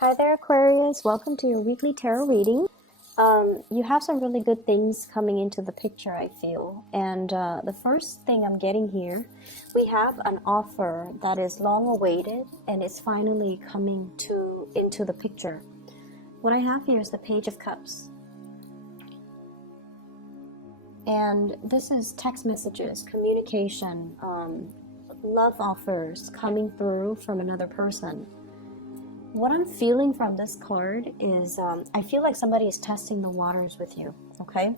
Hi there, Aquarius. Welcome to your weekly tarot reading. You have some really good things coming into the picture, I feel. And the first thing I'm getting here, we have an offer that is long awaited and it's finally coming into the picture. What I have here is the Page of Cups. And this is text messages, communication, love offers coming through from another person. What I'm feeling from this card is I feel like somebody is testing the waters with you, okay?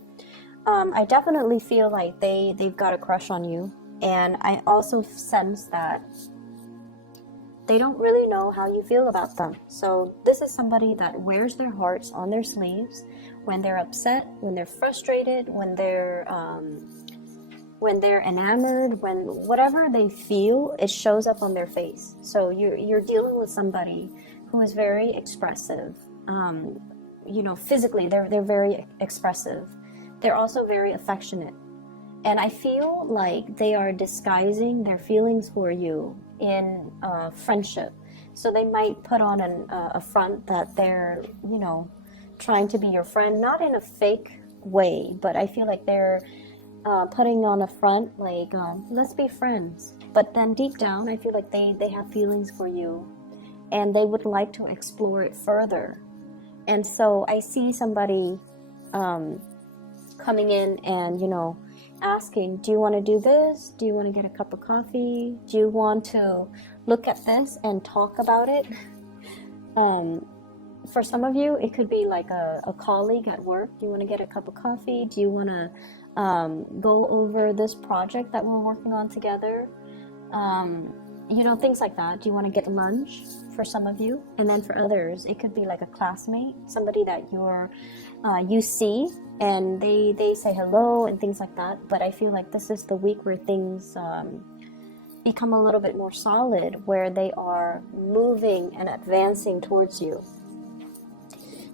I definitely feel like they've got a crush on you, and I also sense that they don't really know how you feel about them. So this is somebody that wears their hearts on their sleeves when they're upset, when they're frustrated, when they're enamored, when whatever they feel, it shows up on their face. So you're dealing with somebody who is very expressive. Physically, they're very expressive. They're also very affectionate. And I feel like they are disguising their feelings for you in friendship. So they might put on a front that they're, trying to be your friend, not in a fake way, but I feel like they're putting on a front like, let's be friends. But then deep down, I feel like they have feelings for you, and they would like to explore it further. And so I see somebody coming in and, asking, do you want to do this? Do you want to get a cup of coffee? Do you want to look at this and talk about it? For some of you, it could be like a colleague at work. Do you want to get a cup of coffee? Do you want to go over this project that we're working on together? Things like that. Do you want to get lunch for some of you? And then for others, it could be like a classmate, somebody that you see and they say hello and things like that. But I feel like this is the week where things become a little bit more solid, where they are moving and advancing towards you.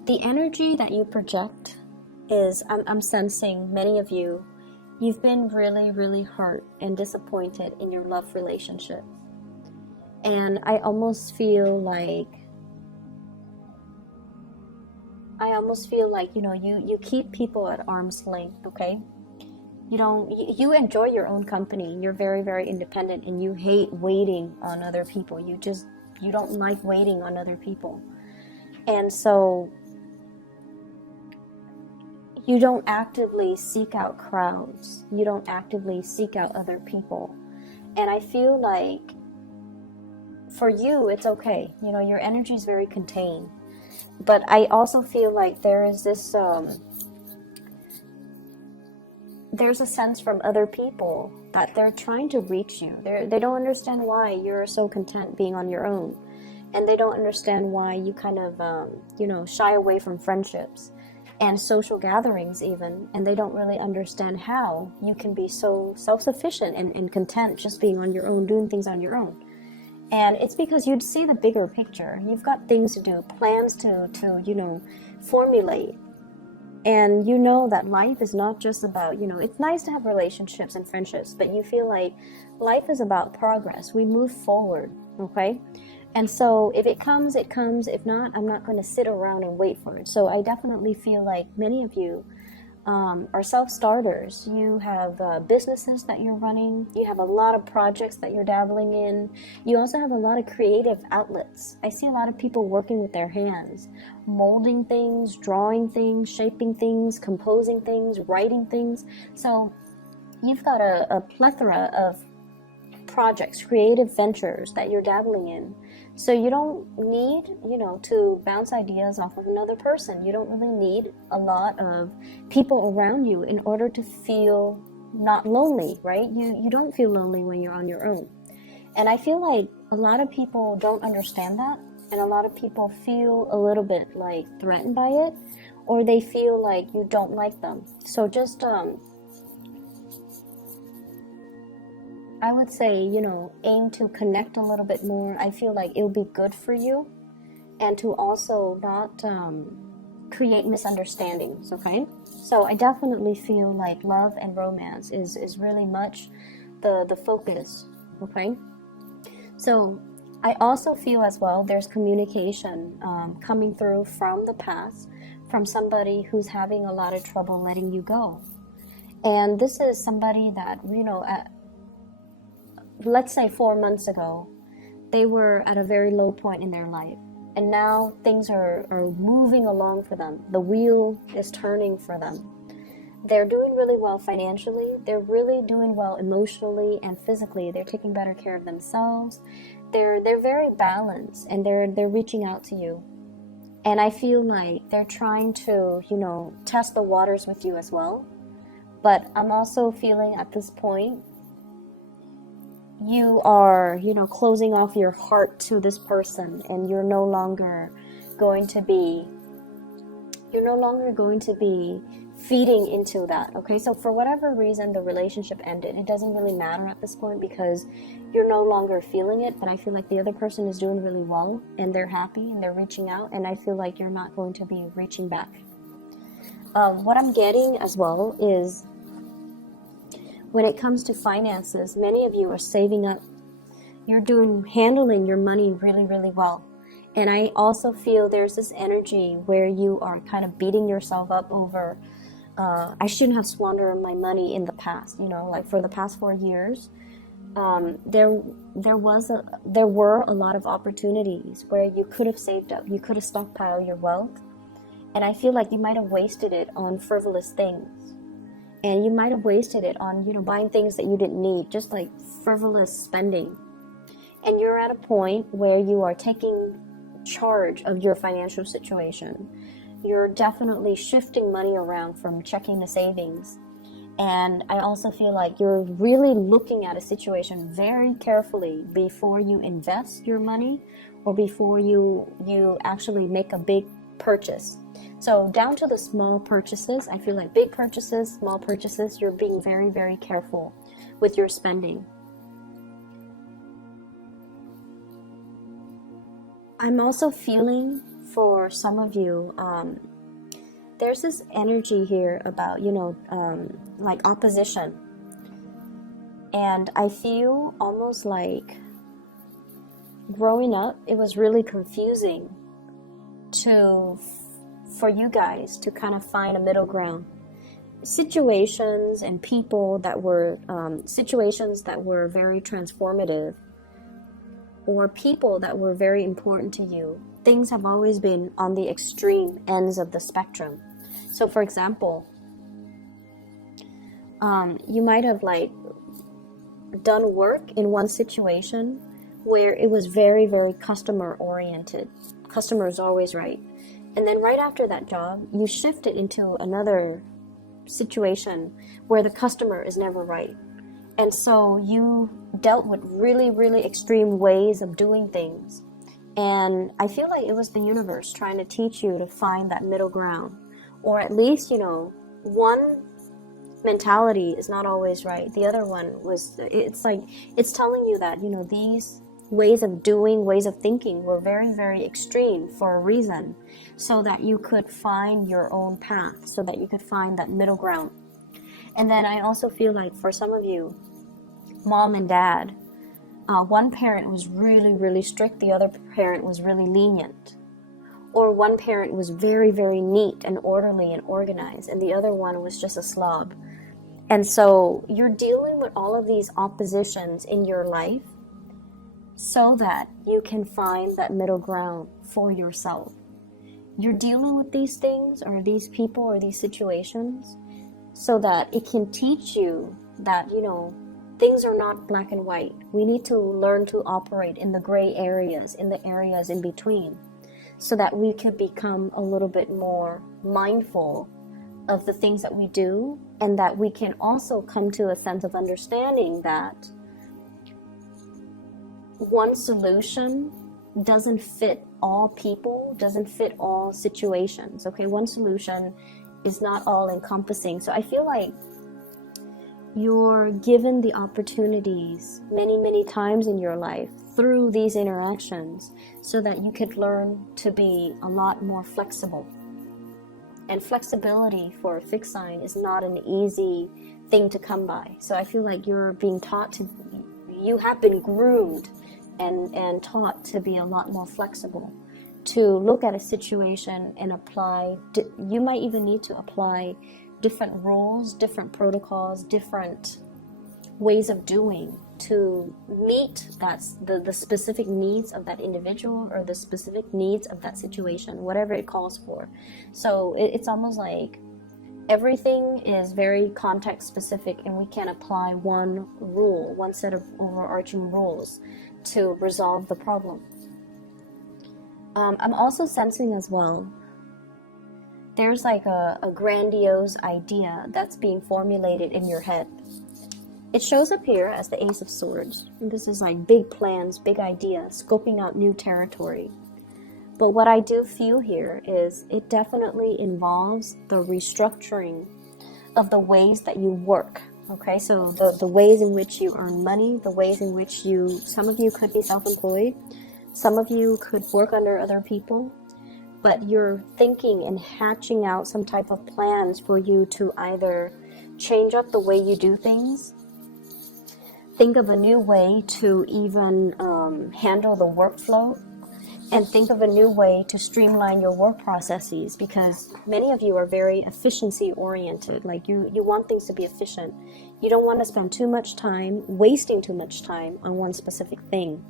The energy that you project is, I'm sensing many of you, you've been really, really hurt and disappointed in your love relationship. And I almost feel like, you keep people at arm's length, okay? You enjoy your own company. You're very, very independent, and you hate waiting on other people. You don't like waiting on other people. And so you don't actively seek out crowds. You don't actively seek out other people. And I feel like for you, it's okay. Your energy is very contained. But I also feel like there is this, there's a sense from other people that they're trying to reach you. They don't understand why you're so content being on your own. And they don't understand why you kind of, shy away from friendships and social gatherings even. And they don't really understand how you can be so self-sufficient and content just being on your own, doing things on your own. And it's because you'd see the bigger picture. You've got things to do, plans to formulate. And you know that life is not just about, it's nice to have relationships and friendships, but you feel like life is about progress. We move forward, okay? And so if it comes, it comes. If not, I'm not going to sit around and wait for it. So I definitely feel like many of you are self-starters. You have businesses that you're running. You have a lot of projects that you're dabbling in. You also have a lot of creative outlets. I see a lot of people working with their hands, molding things, drawing things, shaping things, composing things, writing things. So you've got a plethora of projects, creative ventures that you're dabbling in. So you don't need, to bounce ideas off of another person. You don't really need a lot of people around you in order to feel not lonely, right? You don't feel lonely when you're on your own. And I feel like a lot of people don't understand that. And a lot of people feel a little bit like threatened by it, or they feel like you don't like them. So just, I would say, aim to connect a little bit more. I feel like it'll be good for you, and to also not create misunderstandings, okay? So I definitely feel like love and romance is really much the focus, okay? So I also feel as well there's communication coming through from the past, from somebody who's having a lot of trouble letting you go. And this is somebody that, you know, let's say 4 months ago, they were at a very low point in their life. And now things are moving along for them. The wheel is turning for them. They're doing really well financially. They're really doing well emotionally and physically. They're taking better care of themselves. They're very balanced, and they're reaching out to you. And I feel like they're trying to, you know, test the waters with you as well. But I'm also feeling at this point, you are, you know, closing off your heart to this person, and you're no longer going to be feeding into that. Okay, so for whatever reason the relationship ended, it doesn't really matter at this point, because you're no longer feeling it. But I feel like the other person is doing really well, and they're happy, and they're reaching out, and I feel like you're not going to be reaching back. What I'm getting as well is, when it comes to finances, many of you are saving up. You're handling your money really, really well. And I also feel there's this energy where you are kind of beating yourself up over, I shouldn't have squandered my money in the past. You know, like for the past 4 years, there were a lot of opportunities where you could have saved up. You could have stockpiled your wealth. And I feel like you might have wasted it on frivolous things. And you might have wasted it on, you know, buying things that you didn't need, just like frivolous spending. And you're at a point where you are taking charge of your financial situation. You're definitely shifting money around from checking the savings. And I also feel like you're really looking at a situation very carefully before you invest your money, or before you actually make a big purchase. So down to the small purchases, I feel like big purchases, small purchases, you're being very, very careful with your spending. I'm also feeling for some of you, there's this energy here about, you know, like opposition. And I feel almost like growing up, it was really confusing for you guys to kind of find a middle ground. Situations and people that were situations that were very transformative, or people that were very important to you, things have always been on the extreme ends of the spectrum. So for example, you might have like done work in one situation where it was very, very customer oriented. Customer is always right. And then right after that job, you shift it into another situation where the customer is never right. And so you dealt with really, really extreme ways of doing things. And I feel like it was the universe trying to teach you to find that middle ground. Or at least, you know, one mentality is not always right. The other one it's like, it's telling you that, you know, these ways of doing, ways of thinking were very, very extreme for a reason, so that you could find your own path, so that you could find that middle ground. And then I also feel like for some of you, mom and dad, one parent was really, really strict, the other parent was really lenient. Or one parent was very, very neat and orderly and organized, and the other one was just a slob. And so you're dealing with all of these oppositions in your life so that you can find that middle ground for yourself. You're dealing with these things, or these people, or these situations, so that it can teach you that, you know, things are not black and white. We need to learn to operate in the gray areas, in the areas in between, so that we could become a little bit more mindful of the things that we do, and that we can also come to a sense of understanding that one solution doesn't fit all people, doesn't fit all situations. Okay, one solution is not all encompassing. So I feel like you're given the opportunities many, many times in your life through these interactions, so that you could learn to be a lot more flexible. And flexibility for a fixed sign is not an easy thing to come by. So I feel like you're being taught to, you have been groomed and taught to be a lot more flexible, to look at a situation and apply. You might even need to apply different rules, different protocols, different ways of doing to meet the specific needs of that individual or the specific needs of that situation, whatever it calls for. So it's almost like everything is very context specific, and we can't apply one rule, one set of overarching rules to resolve the problem. I'm also sensing as well, there's like a grandiose idea that's being formulated in your head. It shows up here as the Ace of Swords. And this is like big plans, big ideas, scoping out new territory. But what I do feel here is it definitely involves the restructuring of the ways that you work. Okay, so the ways in which you earn money, the ways in which some of you could be self-employed, some of you could work under other people, but you're thinking and hatching out some type of plans for you to either change up the way you do things, think of a new way to even handle the workflow, and think of a new way to streamline your work processes, because many of you are very efficiency oriented. Like you want things to be efficient. You don't want to spend too much time, wasting too much time on one specific thing.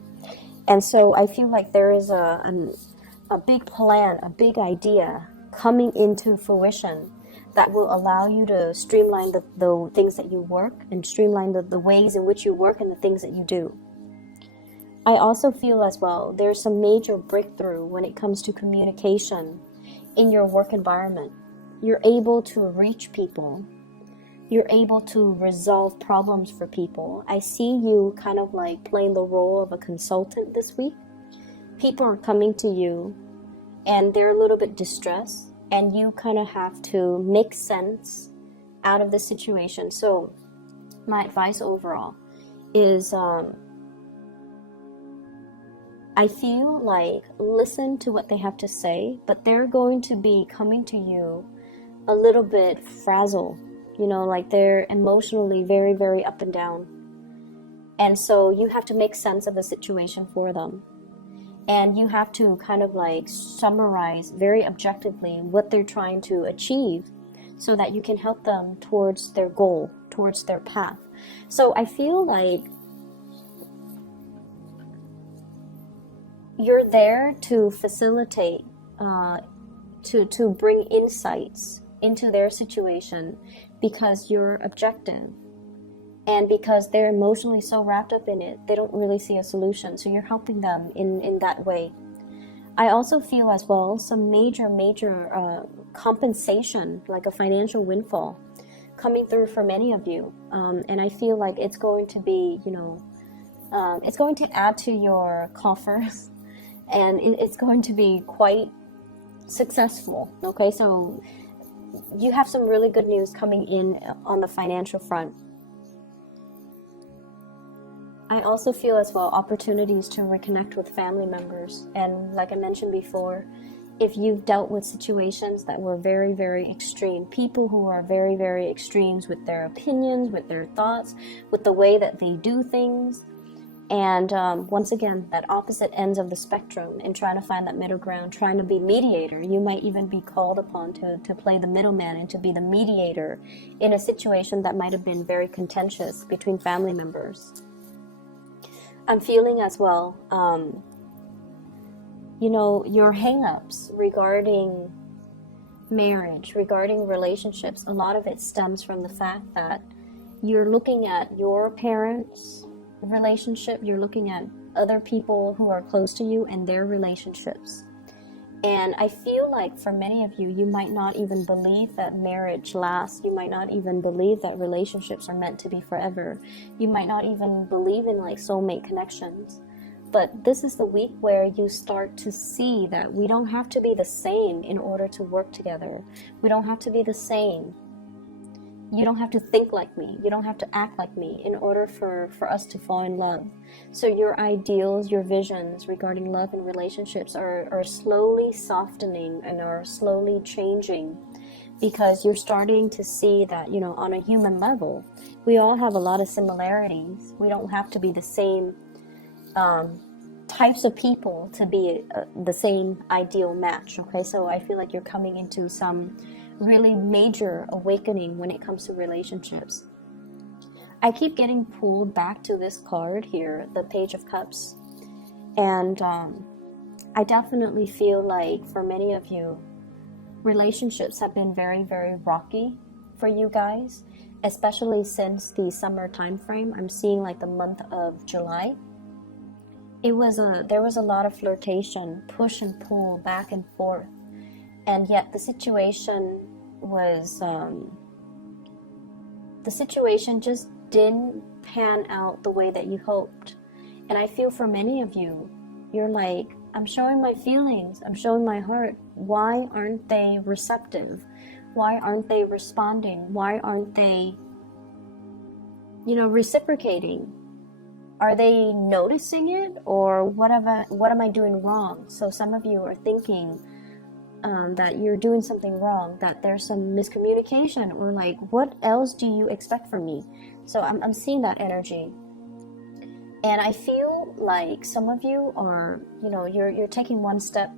And so I feel like there is a big plan, a big idea coming into fruition that will allow you to streamline the things that you work, and streamline the ways in which you work and the things that you do. I also feel as well there's some major breakthrough when it comes to communication in your work environment. You're able to reach people. You're able to resolve problems for people. I see you kind of like playing the role of a consultant this week. People are coming to you and they're a little bit distressed, and you kind of have to make sense out of the situation. So my advice overall is I feel like listen to what they have to say, but they're going to be coming to you a little bit frazzled, like they're emotionally very, very up and down. And so you have to make sense of the situation for them. And you have to kind of like summarize very objectively what they're trying to achieve so that you can help them towards their goal, towards their path. So I feel like you're there to facilitate, to bring insights into their situation, because you're objective. And because they're emotionally so wrapped up in it, they don't really see a solution. So you're helping them in that way. I also feel as well some major compensation, like a financial windfall, coming through for many of you. And I feel like it's going to be, it's going to add to your coffers, and it's going to be quite successful. Okay, so you have some really good news coming in on the financial front. I also feel as well opportunities to reconnect with family members. And like I mentioned before, if you've dealt with situations that were very, very extreme, people who are very, very extremes with their opinions, with their thoughts, with the way that they do things, and once again, that opposite ends of the spectrum, and trying to find that middle ground, trying to be mediator. You might even be called upon to play the middleman and to be the mediator in a situation that might have been very contentious between family members. I'm feeling as well, your hang-ups regarding marriage, regarding relationships, a lot of it stems from the fact that you're looking at your parents' relationship, you're looking at other people who are close to you and their relationships. And I feel like for many of you, you might not even believe that marriage lasts. You might not even believe that relationships are meant to be forever. You might not even believe in like soulmate connections. But this is the week where you start to see that we don't have to be the same in order to work together. We don't have to be the same. You don't have to think like me. You don't have to act like me in order for us to fall in love. So your ideals, your visions regarding love and relationships are slowly softening and are slowly changing, because you're starting to see that, on a human level, we all have a lot of similarities. We don't have to be the same types of people to be the same ideal match, okay? So I feel like you're coming into some really major awakening when it comes to relationships. I keep getting pulled back to this card here, the Page of Cups, and I definitely feel like for many of you, relationships have been very, very rocky for you guys, especially since the summer time frame. I'm seeing like the month of July. There was a lot of flirtation, push and pull, back and forth, and yet the situation just didn't pan out the way that you hoped. And I feel for many of you, you're like, I'm showing my feelings, I'm showing my heart. Why aren't they receptive? Why aren't they responding? Why aren't they, reciprocating? Are they noticing it, or what am I doing wrong? So some of you are thinking that you're doing something wrong, that there's some miscommunication, or like, what else do you expect from me? So I'm seeing that energy. And I feel like some of you are, you're taking one step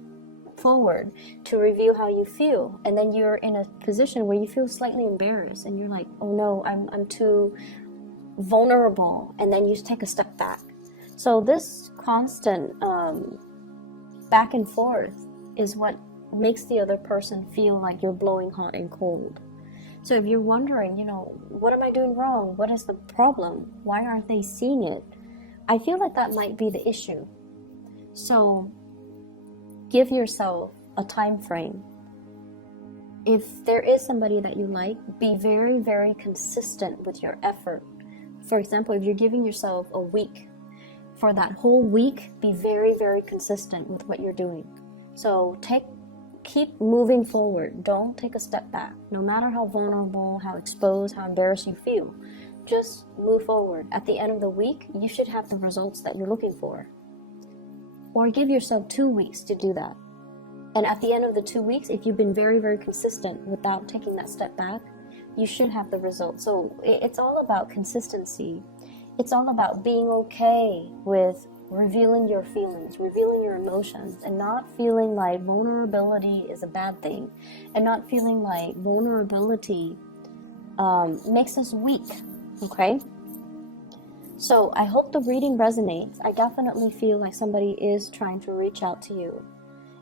forward to reveal how you feel, and then you're in a position where you feel slightly embarrassed, and you're like, oh no, I'm too vulnerable, and then you take a step back. So this constant back and forth is what makes the other person feel like you're blowing hot and cold. So if you're wondering, what am I doing wrong? What is the problem? Why aren't they seeing it? I feel like that might be the issue. So give yourself a time frame. If there is somebody that you like, be very, very consistent with your effort. For example, if you're giving yourself a week, for that whole week, be very, very consistent with what you're doing. So keep moving forward. Don't take a step back. No matter how vulnerable, how exposed, how embarrassed you feel, just move forward. At the end of the week, you should have the results that you're looking for. Or give yourself 2 weeks to do that. And at the end of the 2 weeks, if you've been very, very consistent without taking that step back, you should have the results. So it's all about consistency. It's all about being okay with revealing your feelings, revealing your emotions, and not feeling like vulnerability is a bad thing, and not feeling like vulnerability makes us weak, okay? So I hope the reading resonates. I definitely feel like somebody is trying to reach out to you,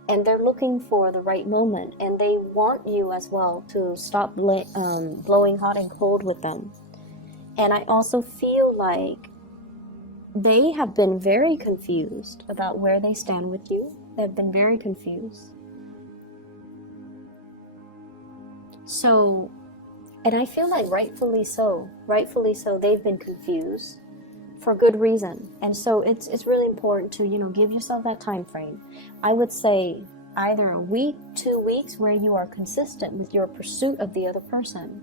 and they're looking for the right moment, and they want you as well to stop blowing hot and cold with them. And I also feel like they have been very confused about where they stand with you. They've been very confused. So, and I feel like rightfully so, they've been confused for good reason. And so it's really important to, give yourself that time frame. I would say either a week, 2 weeks, where you are consistent with your pursuit of the other person.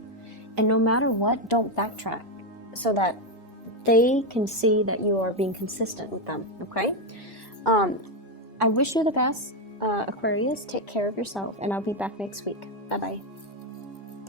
And no matter what, don't backtrack, so that they can see that you are being consistent with them, okay? I wish you the best, Aquarius. Take care of yourself, and I'll be back next week. Bye-bye.